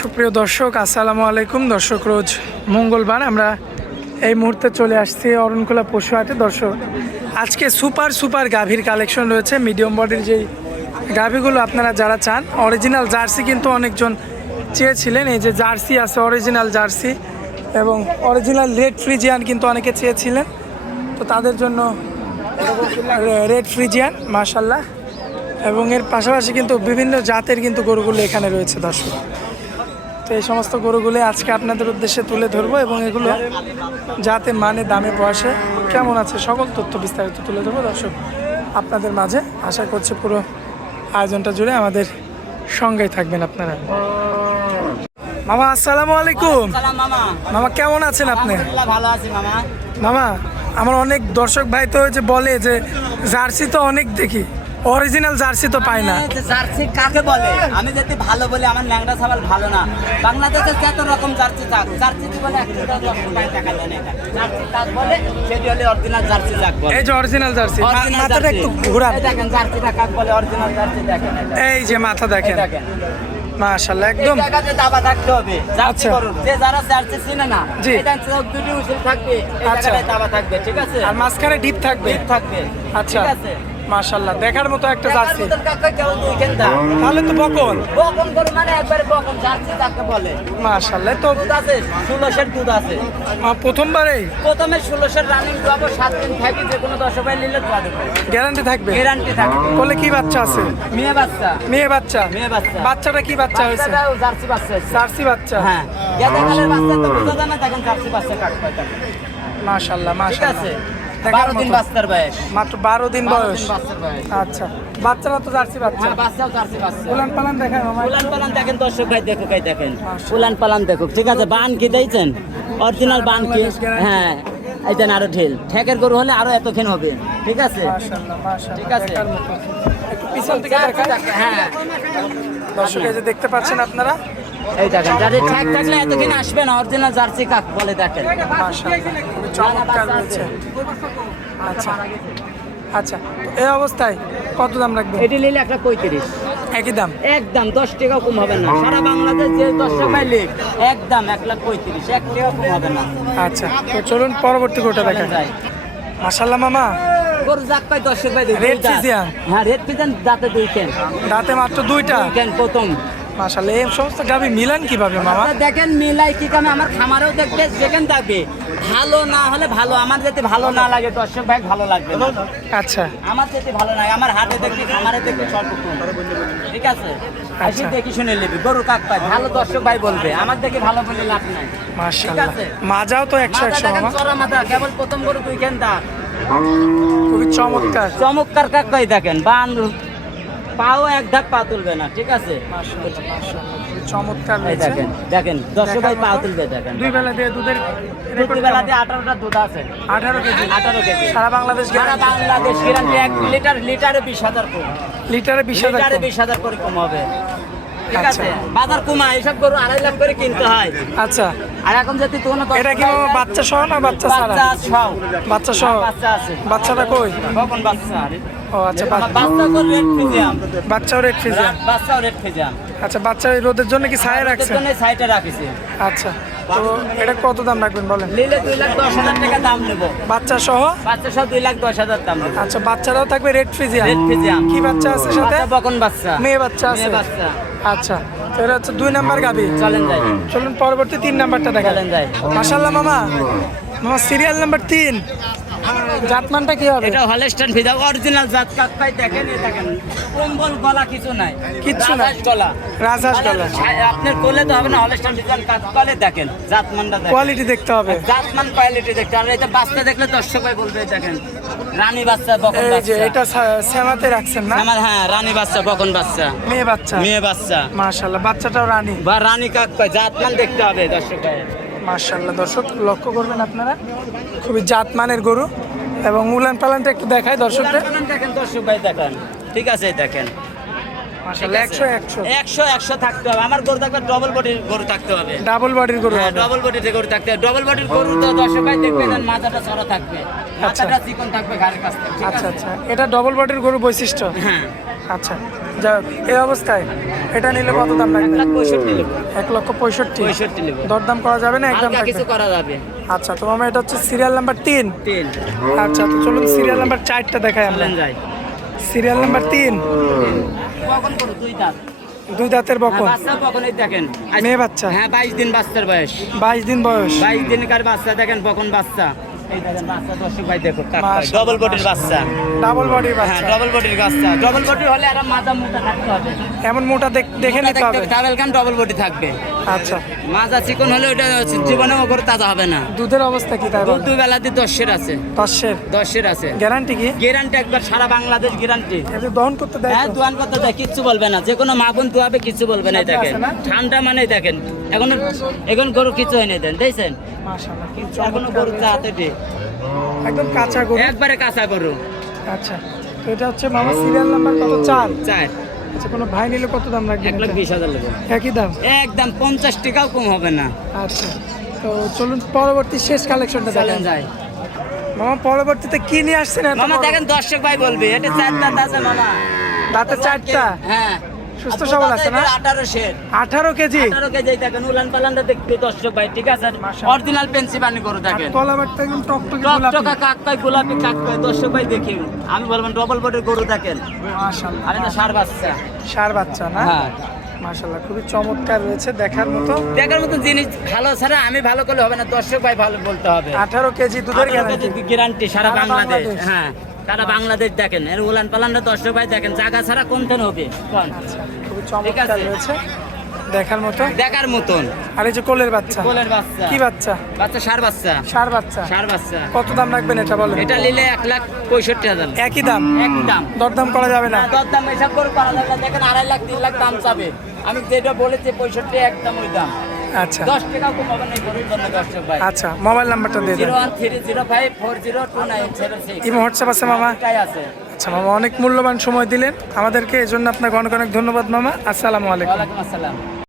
সুপ্রিয় দর্শক, আসসালামু আলাইকুম। দর্শক, রোজ মঙ্গলবার আমরা এই মুহূর্তে চলে আসছি অরণকুলা পশু হাটে। দর্শক, আজকে সুপার গাভীর কালেকশন রয়েছে। মিডিয়াম বডির যেই গাভীগুলো আপনারা যারা চান, অরিজিনাল জার্সি কিন্তু অনেকজন চেয়েছিলেন। এই যে জার্সি আছে, অরিজিনাল জার্সি এবং অরিজিনাল রেড ফ্রিজিয়ান কিন্তু অনেকে চেয়েছিলেন, তো তাদের জন্য রেড ফ্রিজিয়ান মাশাল্লাহ। এবং এর পাশাপাশি কিন্তু বিভিন্ন জাতের কিন্তু গরুগুলো এখানে রয়েছে দর্শক। তো এই সমস্ত গরুগুলো আজকে আপনাদের উদ্দেশ্যে তুলে ধরবো এবং এগুলো যাতে মানে দামে বয়সে কেমন আছে সকল তথ্য বিস্তারিত তুলে ধরবো দর্শক আপনাদের মাঝে। আশা করছি পুরো আয়োজনটা জুড়ে আমাদের সঙ্গেই থাকবেন আপনারা। মামা আসসালামু আলাইকুম। মামা কেমন আছেন আপনি? ভালো আছি মামা। মামা, আমার অনেক দর্শক ভাই তো যে বলে যে জার্সি তো অনেক দেখি, অরিজিনাল জার্সি তো পাই না। জার্সি কাকে বলে? আমি যদি ভালো বলি আমার ল্যাংড়া ছাগল ভালো না। বাংলাদেশে যত রকম জার্সি থাক, জার্সি বলে একটা টাকা দেন, এটা জার্সি কাক বলে, সেটি হলে অরিজিনাল জার্সি কাক বলে। এই যে অরিজিনাল জার্সি, মাথাটা একটু ঘোরান। দেখেন জার্সিটা কাক বলে, অরিজিনাল জার্সি দেখেন। এই যে মাথা দেখেন, মাশাআল্লাহ একদম। এই জায়গাতে দাবা থাকতে হবে। জার্সি করুন, যে যারা জার্সি চিনে না, জি, এটা চোখ দুটি উচিত থাকবে, এই জায়গাতে দাবা থাকবে, ঠিক আছে? আর মাঝখানে ডিপ থাকবে। ডিপ থাকবে, আচ্ছা, ঠিক আছে। মাশাআল্লাহ দেখার মতো একটা জার্সি। তাহলে তো বকন গরু মানে একবারে বকন জার্সি কাকে বলে। মাশাআল্লাহ। তো দুধ আছে, 16 দুধ আছে। প্রথমে 16 রানিং দুয়াবো, 7 দিন থাকি, যে কোনো 10 ভাই নিলে দুয়া দেবো, গ্যারান্টি থাকবে। গ্যারান্টি থাকবে। বলে কি বাচ্চা আছে? মেয়ে বাচ্চা। মেয়ে বাচ্চা। বাচ্চাটা কি বাচ্চা হয়েছে? জার্সি বাচ্চা। জার্সি বাচ্চা, হ্যাঁ। গেদা কালের বাচ্চা তো বোঝা যায় না, দেখেন জার্সি বাচ্চা কাট পায়। মাশাআল্লাহ ঠিক আছে। 12 দিন বাচ্চার বয়স, মাত্র 12 দিন বয়স। বাচ্চার বয়স। আচ্ছা, বাচ্চারা তো জার্সি বাচ্চা। হ্যাঁ, বাচ্চাও জার্সি বাচ্চা। উলান পালান দেখায় মামা। উলান পালান দেখেন দর্শক ভাই, দেখো ভাই দেখেন, উলান পালান দেখো, ঠিক আছে। বান কি দিয়েছেন? অরিজিনাল বান কি? হ্যাঁ, এই দেন আরো ঢিল। ঠেকের গরু হলে আরো এতক্ষণ হবে, ঠিক আছে। মাশাআল্লাহ মাশাআল্লাহ, ঠিক আছে। দেখার মতো। একটু পিছন থেকে দেখায়। হ্যাঁ দর্শক, এই যে দেখতে পাচ্ছেন আপনারা, এই দেখেন, যাদের ঠেক থাকলে এতক্ষণ আসবে না, অরিজিনাল জার্সি কাক বলে দেখেন। মাশাআল্লাহ খুবই চমৎকার রয়েছে। আচ্ছা আচ্ছা, তো এই অবস্থায় কত দাম রাখবেন? এটি নিলে একটা 35, একই দাম। একদম 10 টাকা কম হবে না। সারা বাংলাদেশ যে 10 টাকায় লিখ, একদম 1,35,000, 1 টাকা কম হবে না। আচ্ছা, তো চলুন পরবর্তী গোটা দেখাই। মাশাআল্লাহ মামা, গরু জাত পাই 10 টাকায় দিই। Red Friesian. হ্যাঁ, রেড ফ্রিজিয়ান দাঁতে 2 কেন, দাঁতে মাত্র 2টা কেন প্রথম। মাশাআল্লাহ, এই সমস্ত গাভী মিলান কিভাবে মামা? দেখেন মিলাই কি কামে, আমার খামারেও দেখবে, যেখানে থাকবে ভালো না হলে ভালো, আমার যদি ভালো না লাগে দর্শক ভাই ভালো লাগবে না। আচ্ছা, আমার যদি ভালো লাগে, আমার হাটে দেখবি, খামারে দেখবি, সর্বক্ষণ, ঠিক আছে। আচ্ছা। দেখি শুনে নিবি, গরু কাক পায় ভালো, দর্শক ভাই বলবে, আমার দেখে ভালো বলে লাভ নাই, ঠিক মাশাআল্লাহ। আছে। মাজাও তো 100 মামা, চড়া মাথা, কেবল প্রথম গরু 2 কেন দাঁত, খুবই চমৎকার। চমৎকার কাক পাই দেখেন। বান পাও এক ধাপ পা তুলবে না, ঠিক আছে। মাশাআল্লাহ মাশাআল্লাহ, খুবই চমৎকার এই রয়েছে। দেখেন, দেখেন দর্শক ভাই পা তুলবে দেখেন। দুই বেলা দিয়ে দুধের রেকর্ড বেলাতে 18টা দুধ আছে, 18 কেজি। 18 কেজি। সারা বাংলাদেশ সারা গ্যারান্টি। বাংলাদেশ গ্যারান্টি। 1 লিটার, লিটারে 20,000 কম, লিটারে 20,000 লিটারে কম। 20,000 করে কম হবে, ঠিক আচ্ছা। আছে। বাজার কমা, এসব গরু 2.5 লাখ করে কিনতে হয়। আচ্ছা, আর এখন যদি কোনো এটা কি মামা বাচ্চা সহ না বাচ্চা ছাড়া? বাচ্চা সহ। বাচ্চা সহ। বাচ্চা আছে। বাচ্চাটা কই? কখন বাচ্চা? ও আচ্ছা, বাচ্চা করে রেড ফিজিয়াম, বাচ্চাও রেড ফ্রিজিয়ান। বাচ্চাও রেড ফিজিয়াম। আচ্ছা, বাচ্চা এই রোদের জন্য কি ছায়া রাখছেন? জন্য সাইডে রাখিছি। আচ্ছা, তো এটা কত দাম রাখবেন বলেন? নিলে 2,10,000 টাকা দাম নেব। বাচ্চা সহ? বাচ্চা সহ 2,10,000 দাম নেব। আচ্ছা, বাচ্চারাও থাকবে রেড ফ্রিজিয়ান। রেড ফিজিয়াম। কি বাচ্চা আছে সাথে? বাচ্চা বকন বাচ্চা, মেয়ে বাচ্চা আছে। মেয়ে বাচ্চা। আচ্ছা, তো এটা হচ্ছে 2 নাম্বার গাভী। চলেন যাই, চলুন পরবর্তী 3 নাম্বারটা দেখালেন। চলেন যাই। মাশাআল্লাহ মামা, মামা সিরিয়াল নাম্বার 3, জাতমানটা কি হবে? এটা হলস্টাইন ফিজিয়াম, অরিজিনাল জাত কাক পাই দেখেন, এই দেখেন কম্বল গলা কিছু নাই, কিচ্ছু নাই। রাজহাঁস গলা, রাজহাঁস গলা। আপনার কোলে তো হবে না, হলস্টাইন ফিজিয়াম কাক পালে দেখেন, জাতমানটা দেখেন, কোয়ালিটি দেখতে হবে। জাতমান কোয়ালিটি দেখতে। আর এটা বাচ্চা দেখলে দর্শক ভাই বলবে, দেখেন রানী বাচ্চা, বকন এই যে বাচ্চা। এটা সেমাতে রাখছেন না? আমার হ্যাঁ, রানী বাচ্চা, বকন বাচ্চা, মেয়ে বাচ্চা। মেয়ে বাচ্চা। মাশাআল্লাহ, বাচ্চাটাও রানী। বা রানী কাক পাই, জাতমান দেখতে হবে দর্শক ভাই। মাশাআল্লাহ, দর্শক লক্ষ্য করবেন আপনারা, খুবই জাতমানের গরু। এবং উলান পালানটা একটু দেখায় দর্শকদের। দেখেন দর্শক ভাই দেখেন, ঠিক আছে দেখেন, মাশাআল্লাহ 100 থাকতে হবে। আমার গরু থাকবে ডবল বডির গরু থাকতে হবে, ডাবল বডির গরু। হ্যাঁ, ডবল বডির গরু থাকতে হবে। ডবল বডির গরু তো দর্শক ভাই দেখবে, মাথাটা ছড়া থাকবে, মাথাটা চিকন থাকবে ঘাড়ের কাছ থেকে, ঠিক আচ্ছা আছে। আচ্ছা, এটা ডবল বডির গরু বৈশিষ্ট্য। হ্যাঁ, আচ্ছা, যাই হোক, এই অবস্থায় এটা নিলে কত দাম লাগবে? 1,65,000 নেবো। 1,65,000। 65 নেবো। দরদাম করা যাবে না, একদম হালকা থাকবে? কিছু করা যাবে। আচ্ছা, তো মামা এটা হচ্ছে সিরিয়াল নাম্বার 3। 3 আচ্ছা, তো চলুন সিরিয়াল নাম্বার 4টা দেখাই আমরা। চলেন যাই। সিরিয়াল নাম্বার 3, কখন করো 2 দাঁত? 2 দাঁতের বকন, বাচ্চা কখন এই দেখেন। মেয়ে বাচ্চা, হ্যাঁ 22 দিন বাচ্চার বয়স। 22 দিন বয়স। 22 দিনকার বাচ্চা দেখেন, বকন বাচ্চা। এই দেখেন বাচ্চা, দর্শক ভাই দেখো, মাশাআল্লাহ। ডবল বডির বাচ্চা। ডাবল বডির হ্যাঁ বাচ্চা। ডবল বডির বাচ্চা। ডবল বডি হলে আর মাথা মোটা থাকতে হবে। এমন মোটা দেখে নিতে হবে। ডাবল কান ডবল বডি থাকবে। আচ্ছা, মাজা চিকন হলে ওটা জীবনে ওপর তাজা হবে না। দুধের অবস্থা কি তাই? দুধ বেলাতে 10 আছে। 10 আছে। গ্যারান্টি কি? গ্যারান্টি একবার সারা বাংলাদেশ গ্যারান্টি। এটা দহন করতে দেয় হ্যাঁ তো? দোয়ান করতে দেয়, কিচ্ছু বলবে না। যে কোনো মা বোন দোয়াবে, কিচ্ছু বলবে না। এই সাথে দেখেন আছে না? ঠান্ডা মানে দেখেন এখন গরু কিছু হয়নি দেন, দেখছেন মাশাআল্লাহ, কি এখনো চমৎকার গরু হয়েছে। চাতে একদম কাঁচা গরু। একবারে কাঁচা গরু। আচ্ছা, তো এটা হচ্ছে মামা সিরিয়াল নাম্বার কত? 4। 4 আচ্ছা, কোনো ভাই নিলে কত দাম রাখবেন? 1,20,000 নেবো। একই দাম। একদম 50 টাকাও কম হবে না। আচ্ছা, তো চলুন পরবর্তী শেষ কালেকশনটা চলেন দেখেন। যাই। মামা পরবর্তীতে কি নিয়ে আসছেন? এত মামা বড়? দেখেন দর্শক ভাই বলবে এটা 4 দাঁত আছে মামা। দাঁতে 4টা, হ্যাঁ সুস্থ সবল আছে না? 18 শের। 18 কেজি। 18 কেজি দেখেন, উলান পালানটা দেখতে দর্শক ভাই, ঠিক আছে? মাশাআল্লাহ। অরিজিনাল পেন্সি পানি গরু দেখেন। কলাবারটা একদম টকটকে গোলাপি। টকটকা কাককাই গোলাপি কাককাই, দর্শক ভাই দেখি আমি বলবেন ডবল বডির গরু দেখেন। মাশাআল্লাহ, আর এটা সার বাচ্চা। ষাঁড় বাচ্চা না? হ্যাঁ মাশাআল্লাহ, খুবই চমৎকার রয়েছে, দেখার মতো। দেখার মতো জিনিস। ভালো ছাড়া আমি ভালো করলে হবে না, দর্শক ভাই ভালো বলতে হবে। 18 কেজি দুধের গ্যারান্টি। গ্যারান্টি সারা সারা বাংলাদেশ। বাংলাদেশ। হ্যাঁ সারা বাংলাদেশ দেখেন, এর উলান পালানটা দর্শক ভাই দেখেন, জায়গা ছাড়া কোনখান হবে কোন? আচ্ছা, খুবই ঠিক চমৎকার আছে। রয়েছে, দেখার মতো। দেখার মতন। আর এই যে কোলের বাচ্চা, কোলের বাচ্চা। কি বাচ্চা? বাচ্চা সার বাচ্চা। ষাঁড় বাচ্চা। সার বাচ্চা। কত দাম রাখবেন এটা বলেন? এটা নিলে 1,65,000। একই দাম, একদম দরদাম করা যাবে না? দরদাম এসব করে করা যাবে না। দেখেন 2.5 লাখ 3 লাখ দাম চাবে। আমি যেটা বলেছি 65 একদম ওই দাম। আচ্ছা 10 টাকা কম হবে না গরুর জন্য দর্শক ভাই। আচ্ছা, মোবাইল নাম্বারটা দিয়ে দেন। 01305402976। ইমো হোয়াটসঅ্যাপ আছে মামা? এটাই আছে। আচ্ছা মামা, অনেক মূল্যবান সময় দিলেন আমাদেরকে, এজন্য আপনাকে অনেক অনেক ধন্যবাদ মামা। আসসালামু আলাইকুম। ওয়ালাইকুম আসসালাম।